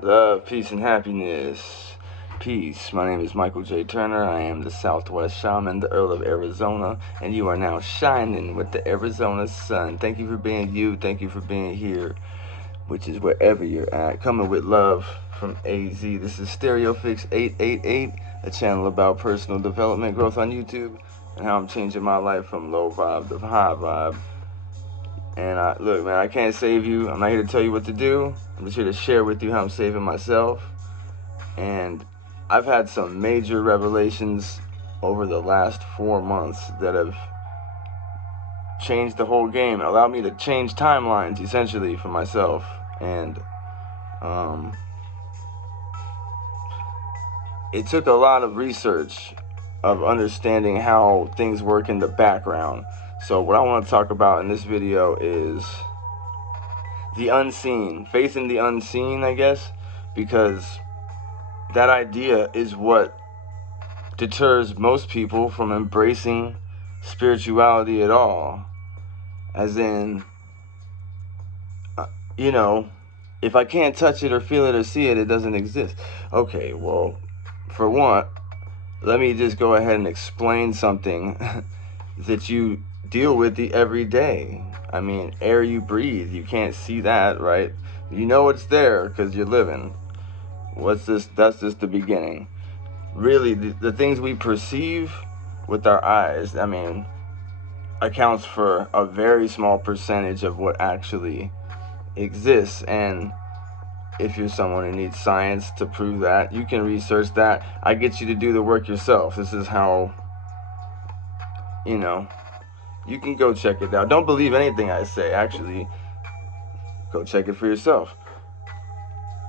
Love, peace, and happiness. Peace. My name is Michael J. Turner. I am the Southwest Shaman, the Earl of Arizona, and you are now shining with the Arizona sun. Thank you for being you. Thank you for being here, which is wherever you're at. Coming with love from AZ. This is StereoFix 888, a channel about personal development, growth on YouTube, and how I'm changing my life from low vibe to high vibe. And look, man, I can't save you. I'm not here to tell you what to do. I'm just here to share with you how I'm saving myself. And I've had some major revelations over the last 4 months that have changed the whole game, allowed me to change timelines essentially for myself. And it took a lot of research of understanding how things work in the background. So what I want to talk about in this video is the unseen, faith in the unseen, I guess, because that idea is what deters most people from embracing spirituality at all. As in, if I can't touch it or feel it or see it, it doesn't exist. Okay, well, for one, let me just go ahead and explain something that you deal with the every day. I mean, air you breathe, you can't see that, right? You know it's there because you're living. What's this? That's just the beginning. Really, the things we perceive with our eyes, I mean, accounts for a very small percentage of what actually exists. And if you're someone who needs science to prove that, you can research that. I get you to do the work yourself. This is how, you can go check it out. Don't believe anything I say, actually. Go check it for yourself.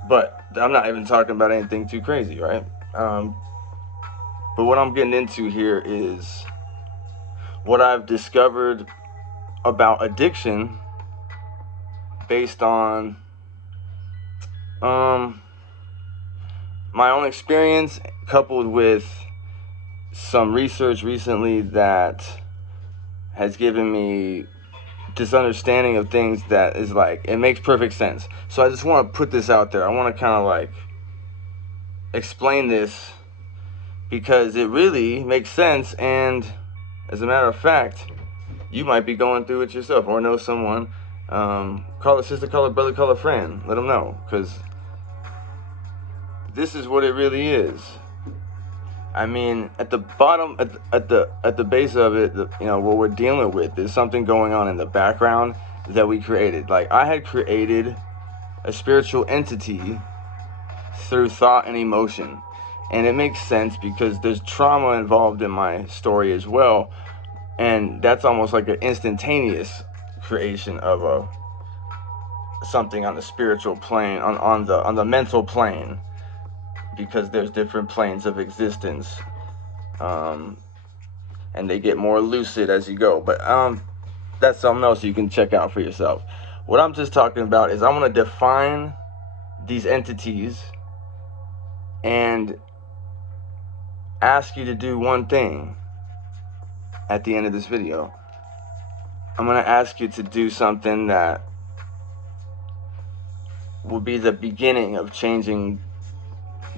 But I'm not even talking about anything too crazy, right? But what I'm getting into here is what I've discovered about addiction based on my own experience, coupled with some research recently that has given me this understanding of things that is like, it makes perfect sense. So I just want to put this out there. I want to kind of like explain this because it really makes sense, and as a matter of fact, you might be going through it yourself or know someone. Call a sister, call a brother, call a friend. Let them know, because this is what it really is. I mean, at the bottom, at the base of it, what we're dealing with is something going on in the background that we created. Like, I had created a spiritual entity through thought and emotion, and it makes sense because there's trauma involved in my story as well, and that's almost like an instantaneous creation of something on the spiritual plane, on the mental plane, because there's different planes of existence, and they get more lucid as you go. But that's something else you can check out for yourself. What I'm just talking about is I want to define these entities and ask you to do one thing at the end of this video. I'm going to ask you to do something that will be the beginning of changing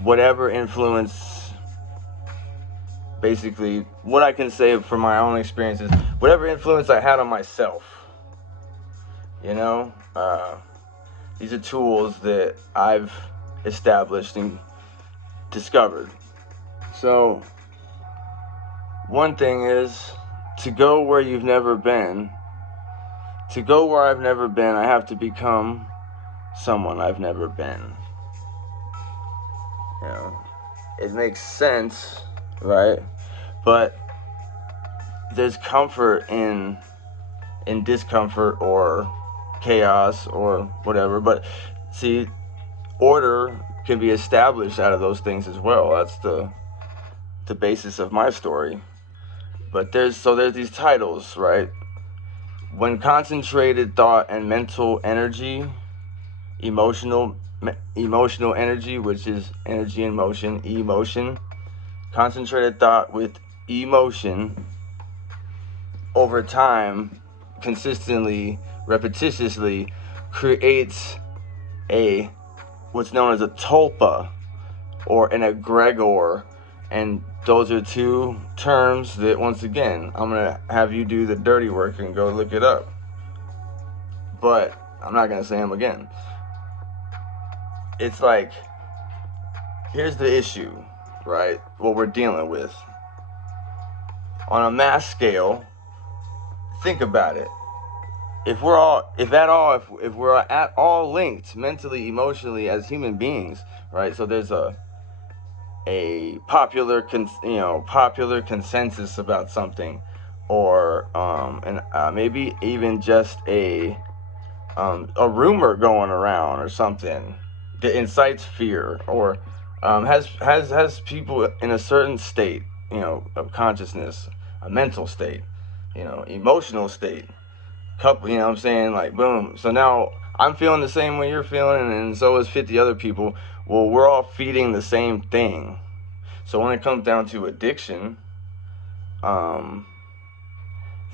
whatever influence, basically, what I can say from my own experiences, whatever influence I had on myself. These are tools that I've established and discovered. So, one thing is to go where you've never been. To go where I've never been, I have to become someone I've never been. It makes sense, right? But there's comfort in discomfort or chaos or whatever. But see, order can be established out of those things as well. That's the basis of my story. But there's these titles, right? When concentrated thought and mental energy, emotional energy, which is energy in motion, emotion, concentrated thought with emotion over time, consistently, repetitiously, creates a what's known as a tulpa or an egregor. And those are two terms that, once again, I'm going to have you do the dirty work and go look it up. But I'm not going to say them again. It's like, here's the issue, right? What we're dealing with. On a mass scale, think about it. If we're at all linked mentally, emotionally as human beings, right? So there's a popular consensus about something, or maybe even just a rumor going around or something that incites fear, or has people in a certain state, of consciousness, a mental state, emotional state, couple, what I'm saying, like, boom. So now I'm feeling the same way you're feeling, and so is 50 other people. Well, we're all feeding the same thing. So when it comes down to addiction,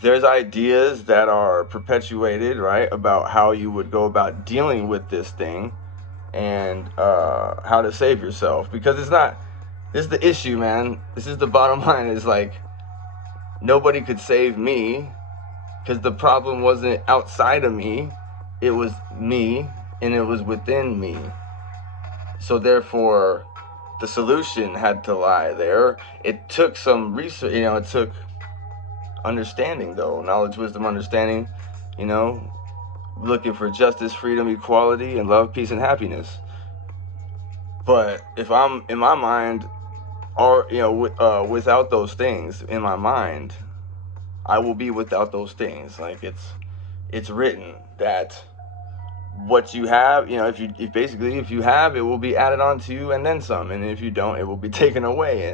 there's ideas that are perpetuated, right, about how you would go about dealing with this thing, and how to save yourself. Because it's not, this is the issue, man. This is the bottom line, is like, nobody could save me, because the problem wasn't outside of me, it was me, and it was within me. So therefore, the solution had to lie there. It took some research, it took understanding, though, knowledge, wisdom, understanding, looking for justice, freedom, equality, and love, peace, and happiness. But if I'm in my mind, or without those things in my mind, I will be without those things. Like, it's written that what you have, if you have, it will be added on to you and then some, and if you don't, it will be taken away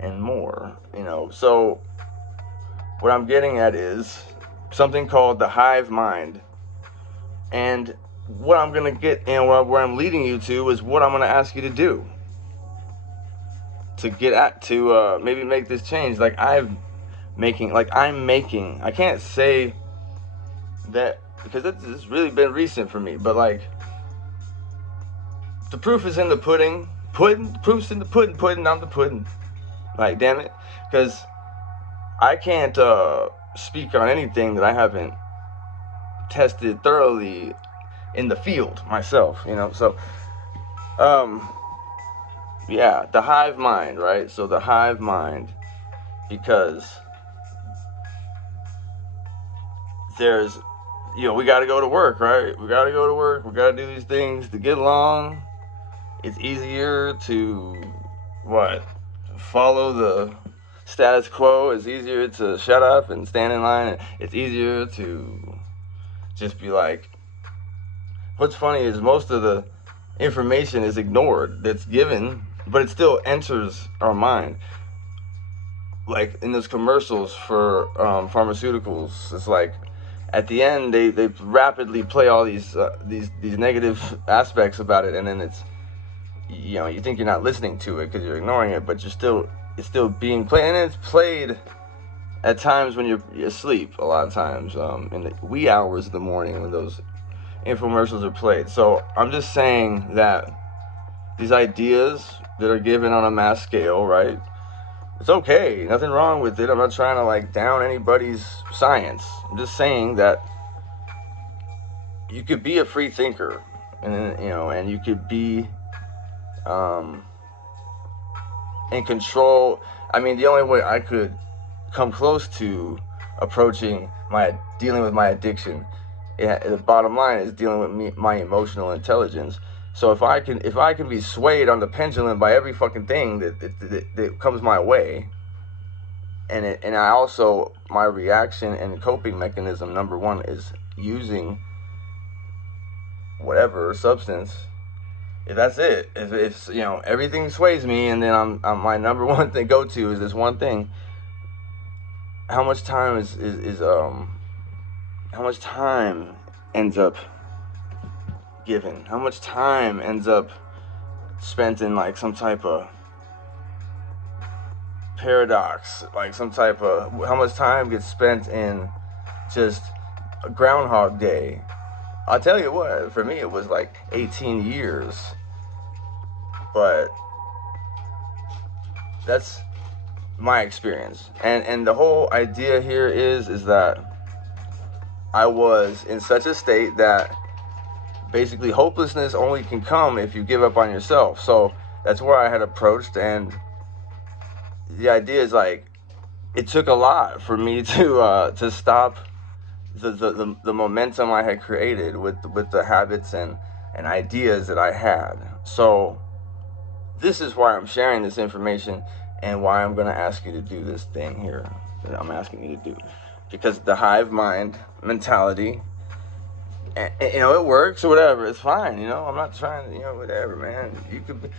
and more. So what I'm getting at is something called the hive mind. And what I'm going to get, and where I'm leading you to, is what I'm going to ask you to do to get at, to maybe make this change. Like I'm making, I can't say that because it's really been recent for me, but like, the proof is in the pudding. Proof's in the pudding, I'm the pudding. Like, damn it. Because I can't speak on anything that I haven't tested thoroughly in the field myself, So, yeah, the hive mind, right? So the hive mind, because there's, we got to go to work, right? We got to go to work. We got to do these things to get along. It's easier to, follow the status quo. It's easier to shut up and stand in line. It's easier to just be like, what's funny is most of the information is ignored that's given, but it still enters our mind. Like in those commercials for pharmaceuticals, it's like at the end they rapidly play all these negative aspects about it, and then it's, you think you're not listening to it because you're ignoring it, but it's still being played, and it's played at times when you're asleep. A lot of times, in the wee hours of the morning when those infomercials are played. So I'm just saying that these ideas that are given on a mass scale, right? It's okay, nothing wrong with it. I'm not trying to down anybody's science. I'm just saying that you could be a free thinker, and and you could be in control. I mean, the only way I could come close to approaching dealing with my addiction, the bottom line is dealing with my emotional intelligence. So if I can be swayed on the pendulum by every fucking thing that comes my way, and I also, my reaction and coping mechanism number one is using whatever substance. If that's it, if everything sways me, and then I'm my number one thing go to is this one thing. How much time how much time ends up given? How much time ends up spent in some type of paradox, how much time gets spent in just a Groundhog Day, I'll tell you what, for me it was like 18 years. But that's my experience. And the whole idea here is that I was in such a state that basically hopelessness only can come if you give up on yourself. So that's where I had approached, and the idea is like it took a lot for me to stop the momentum I had created with the habits and ideas that I had. So this is why I'm sharing this information and why I'm going to ask you to do this thing here that I'm asking you to do, because the hive mind mentality, and, you know, it works or whatever. It's fine. You know, I'm not trying to, you know, whatever, man. You could be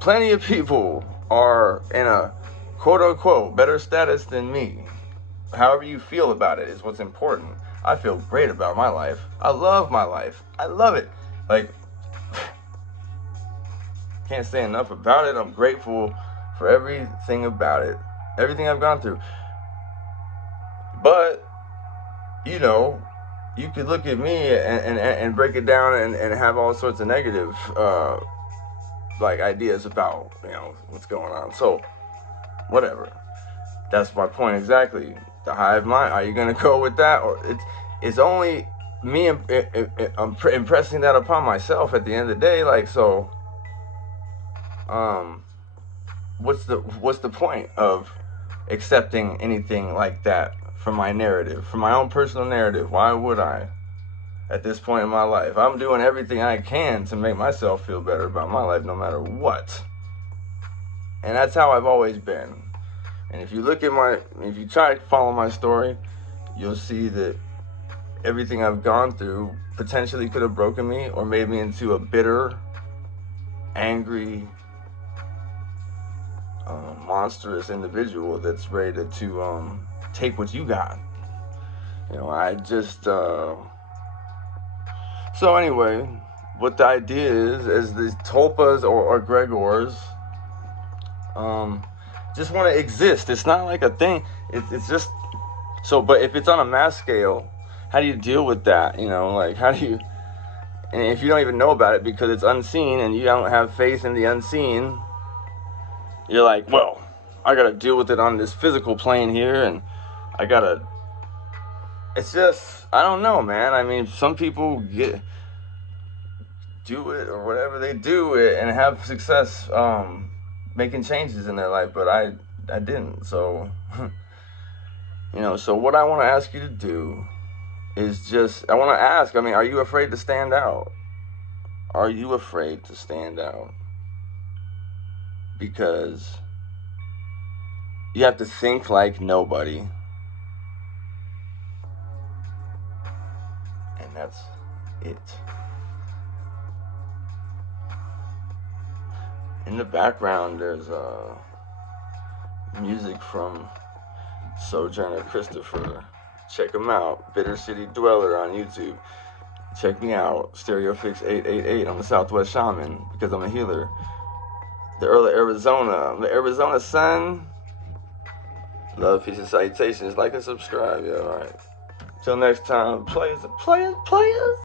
plenty of people are in a quote unquote better status than me. However you feel about it is what's important. I feel great about my life. I love my life. I love it. Like, can't say enough about it. I'm grateful for everything about it, everything I've gone through. But, you know, you could look at me and break it down and have all sorts of negative like ideas about, you know, what's going on. So whatever, that's my point exactly. The hive mind, are you gonna go with that, or it's only me impressing that upon myself at the end of the day? Like, so what's the point of accepting anything like that from my narrative, from my own personal narrative? Why would I? At this point in my life, I'm doing everything I can to make myself feel better about my life, no matter what. And that's how I've always been. And if you try to follow my story, you'll see that everything I've gone through potentially could have broken me or made me into a bitter, angry, monstrous individual that's ready to take what you got. You know, I just so anyway, what the idea is these Tulpas or Gregors just want to exist. It's not like a thing. It's just so. But if it's on a mass scale, how do you deal with that? You know, like how do you? And if you don't even know about it because it's unseen and you don't have faith in the unseen, you're like, well, I gotta deal with it on this physical plane here, and I gotta. It's just, I don't know, man. I mean, some people do it or whatever, they do it and have success making changes in their life, but I didn't. So you know, so what I want to ask you to do is just, I want to ask, I mean, are you afraid to stand out? Are you afraid to stand out? Because you have to think like nobody, and that's it. In the background, there's music from Sojourner Christopher. Check him out. Bitter City Dweller on YouTube. Check me out. StereoFix 888. I'm the Southwest Shaman because I'm a healer. The Earl of Arizona. I'm the Arizona Sun. Love, peace, and salutations. Like and subscribe. Yeah, all right. Till next time, players.